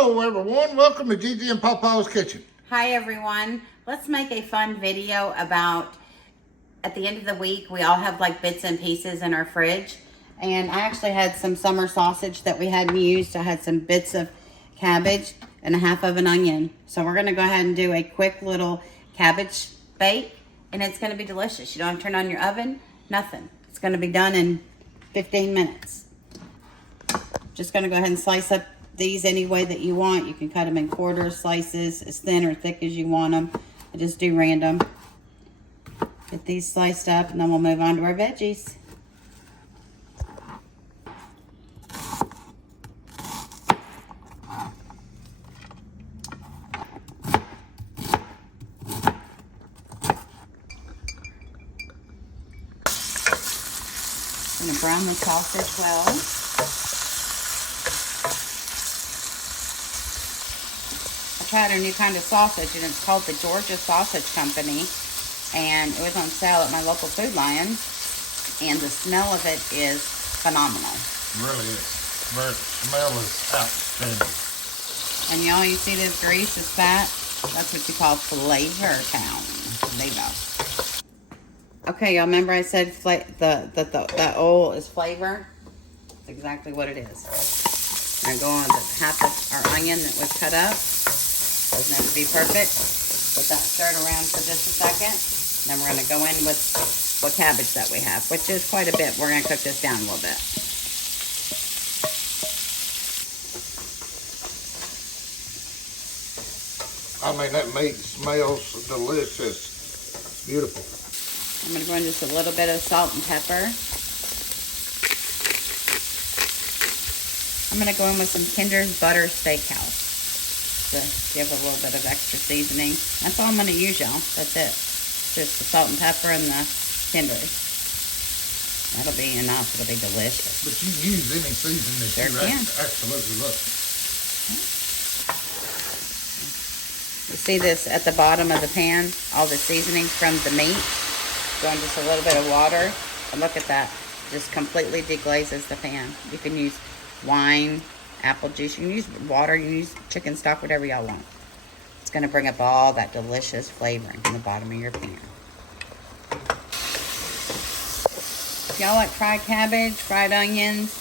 Hello everyone, welcome to Gigi and Papa's Kitchen. Hi everyone, let's make a fun video about, at the end of the week, we all have like bits and pieces in our fridge. And I actually had some summer sausage that we hadn't used. I had some bits of cabbage and a half of an onion. So we're gonna go ahead and do a quick little cabbage bake, and it's gonna be delicious. You don't have to turn on your oven, nothing. It's gonna be done in 15 minutes. Just gonna go ahead and slice up these any way that you want. You can cut them in quarters, slices, as thin or thick as you want them. I just do random. Get these sliced up, and then we'll move on to our veggies. I'm gonna brown the sausage well. Tried a new kind of sausage, and it's called the Georgia Sausage Company, and it was on sale at my local Food Lion, and the smell of it is phenomenal. It really is. The smell is outstanding. And y'all, you see this grease, this fat? That's what you call Flavor Town. There you go. Okay, y'all remember I said that oil is flavor? That's exactly what it is. I go on to half of our onion that was cut up. Doesn't have to be perfect. Put that stirred around for just a second. Then we're going to go in with the cabbage that we have, which is quite a bit. We're going to cook this down a little bit. I mean, that meat smells delicious. Beautiful. I'm going to go in just a little bit of salt and pepper. I'm going to go in with some Kinder's Butter Steakhouse to give a little bit of extra seasoning. That's all I'm going to use, y'all. That's it. Just the salt and pepper and the Kinder's. That'll be enough. It'll be delicious. But you can use any seasoning that Sure you can. absolutely love. You see this at the bottom of the pan? All the seasonings from the meat. Go in just a little bit of water. And look at that. Just completely deglazes the pan. You can use wine, apple juice, you can use water, you can use chicken stock, whatever y'all want. It's going to bring up all that delicious flavoring in the bottom of your pan. If y'all like fried cabbage, fried onions,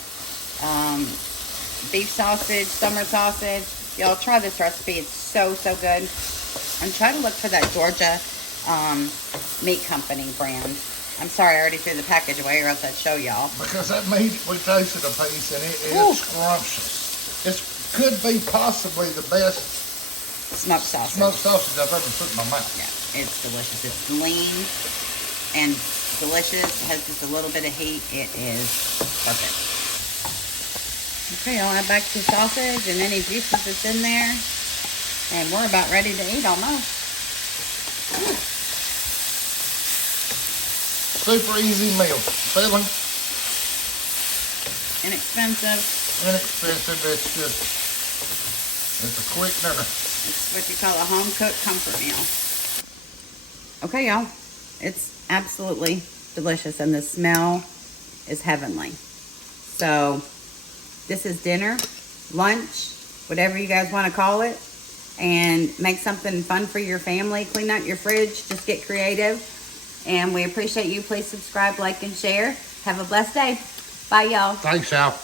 beef sausage, summer sausage, y'all try this recipe. It's so good. And try to look for that Georgia Meat Company brand. I'm sorry, I already threw the package away, or else I'd show y'all. Because that meat, we tasted a piece, and it is scrumptious. It could be possibly the best smoked sausage I've ever put in my mouth. Yeah, it's delicious. It's lean and delicious. It has just a little bit of heat. It is perfect. Okay, I'll add back the sausage and any juices that's in there. And we're about ready to eat almost. Super easy meal. Filling. Inexpensive. It's a quick dinner. It's what you call a home-cooked comfort meal. Okay, y'all. It's absolutely delicious, and the smell is heavenly. So, this is dinner, lunch, whatever you guys want to call it. And make something fun for your family. Clean out your fridge. Just get creative. And we appreciate you. Please subscribe, like, and share. Have a blessed day. Bye, y'all. Thanks, Al.